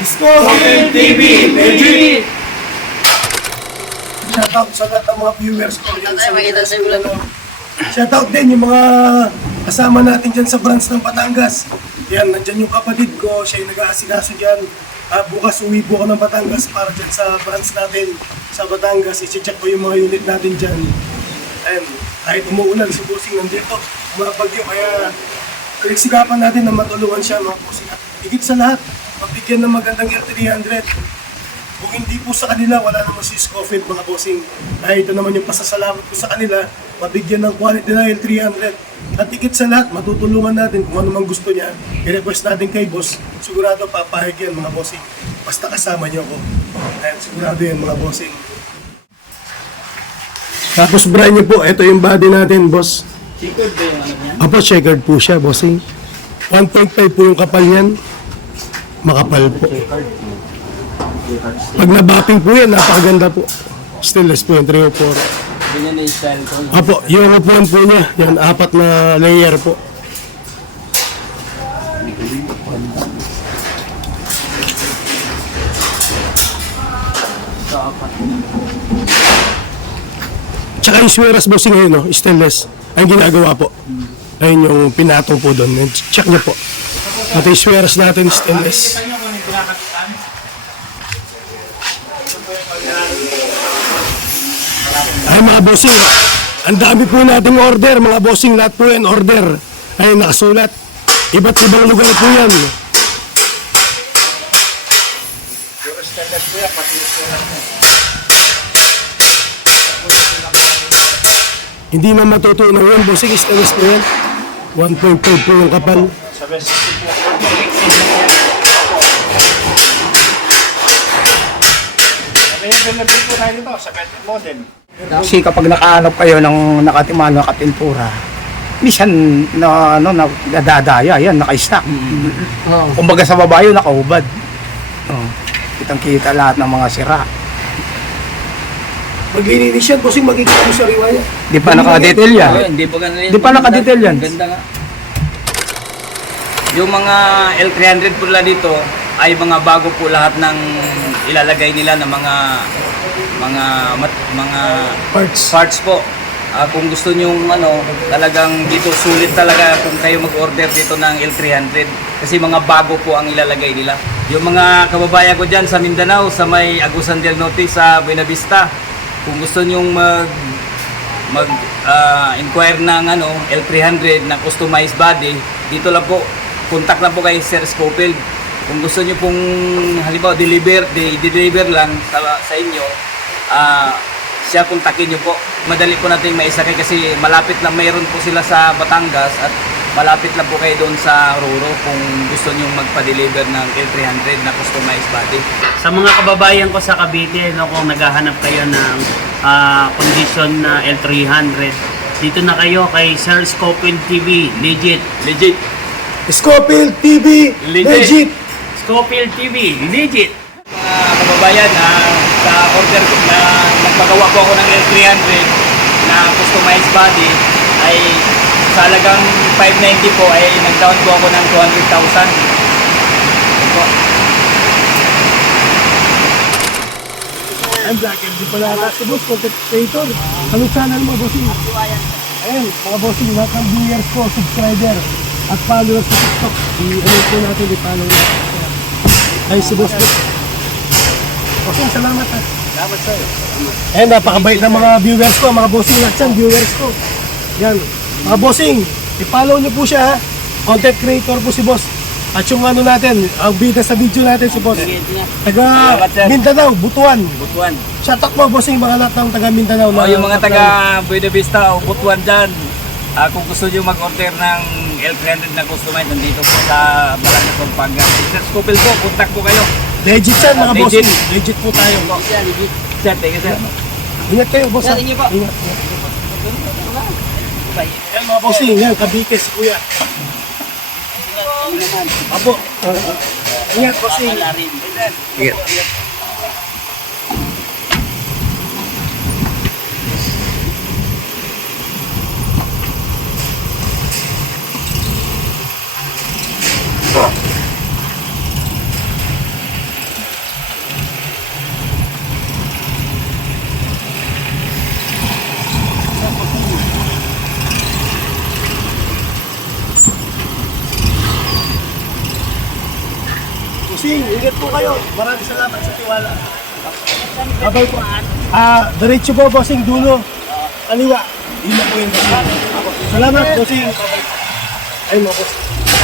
Scopel TV, legit! Shoutout sa lahat ng mga viewers ko. Shoutout din yung mga kasama natin dyan sa branch ng Batangas. Yan, nandyan yung kapatid ko, siya yung nag-aasikaso dyan. Bukas uwi po ako ng Batangas para dyan sa branch natin sa Batangas. I-check ko yung mga unit natin dyan. And kahit umuulan, si Bossing nandito. Umabagyo, kaya pinagsikapan natin na matulungan siya mga Bossing. Higit sa lahat, mabigyan ng magandang L300. Kung hindi po sa kanila, wala naman si Scofield mga Bossing. Kaya ito naman yung pasasalamat ko sa kanila, mabigyan ng quality na L300. At higit sa lahat, matutulungan natin kung ano mang gusto niya. I-request natin kay boss, sigurado papahig yan mga Bossing. Basta kasama niyo ako. Ayan, sigurado yan mga Bossing. Tapos brand niyo po, ito yung body natin boss. Checkered ba yung ano niya? Apo, checkered po siya Bossing. 1.5 po yung kapal niyan. Makapal po. Pag nabapping po yan, napakaganda po. Stainless po yung 304. Ganyan na yung style ko. Apo, yung upuan po niya, yan, 4 na layer po. Tsaka yung sweras Bossing ngayon, no? Stainless. Ang ginagawa po. Ayun yung pinatong po doon. Check niyo po. At yung sweras natin, stainless. Kita nyo kung yung pinakapitan? Ay mga Bossing, ang dami po nating order, mga Bossing, lahat po yan order. Ay nakasulat. Iba't ibang lugar po yan. Yung stainless ko yan, pati yung stainless ko. Hindi na matutunan yan, Bossing, stainless po yan. 1.5 po yung kapal. Sa best po. Available po tayo dito sa pet modem. Kasi kapag nakahanap kayo ng nakatimano, nakatintura, minsan na nadadaya, yan, naka-stack. Kumbaga sa baba yun, nakahubad. Kitang-kita lahat ng mga sira. Maglilinis yan, Bossing, magiging sa riwaya. Di pa naka-detail yan. Hindi pa ganun. Di pa naka-detail yan. Ganda nga. Yung mga L300 po nila dito ay mga bago po lahat ng ilalagay nila ng mga parts po. Kung gusto niyo talagang dito sulit talaga kung kayo mag-order dito ng L300 kasi mga bago po ang ilalagay nila. Yung mga kababayan ko diyan sa Mindanao, sa may Agusan del Norte sa Buena Vista, kung gusto niyo inquire ng L300 na customized body, dito lang po, contact lang po kay Sir Scofield. Kung gusto niyo pong halimbawa deliver lang sa inyo, siya kontakin niyo po. Madali po natin maisakay kasi malapit lang, mayroon po sila sa Batangas at malapit lang po kayo doon sa Roro kung gusto niyo magpa-deliver ng L300 na customized body. Sa mga kababayan ko sa Cavite, kung naghahanap kayo ng condition na L300, dito na kayo kay Sir Scofield TV, legit. Scofield TV, legit! Scofield TV, legit! Mga kababayan, sa order ko na nagpagawa po ako ng L300 na customized body ay sa halagang 590 po ay nag-down po ako ng 200,000. Po. I'm Black MD pala ata si Boss, content creator. Ano channel mo, Bossing? Ayun, mga Bossing, lahat ng viewers ko, subscriber, at followers sa TikTok. I-ano po natin, i-follow natin. Ay, si Boss. Okay, salamat ha. Salamat sir. Eh, napakabait ng mga viewers ko, mga Bossing, lahat yan, viewers ko. Yan, mga Bossing, i-follow nyo po siya ha. Content creator po si Boss. At yung natin, ang bida sa video natin si Boss. Taga Mindanao, Butuan. Shoutout mo, Bossing, mga lahat ng taga Mindanao. Yung mga taga Buena Vista o Butuan dyan, kung gusto nyo mag-order ng L300 na customized, nandito po sa Barangay Pampanga. Sir Scofield po, contact po kayo. Legit yan, mga Bossing. Legit po tayo. Sir, thank you sir. Ingat kayo, Boss. Sir, inyo po. Ingat. Yan, mga Bossing, yan, kabikes, kuya. Apo. Ingat, Bossing. Ingat. Bossing, ingat po kayo. Maraming salamat sa tiwala. Abay po. Diretso po, Bossing, dulo. Kaliwa. Hindi na po yun, Bossing. Salamat, Bossing. Ay mo, Bossing.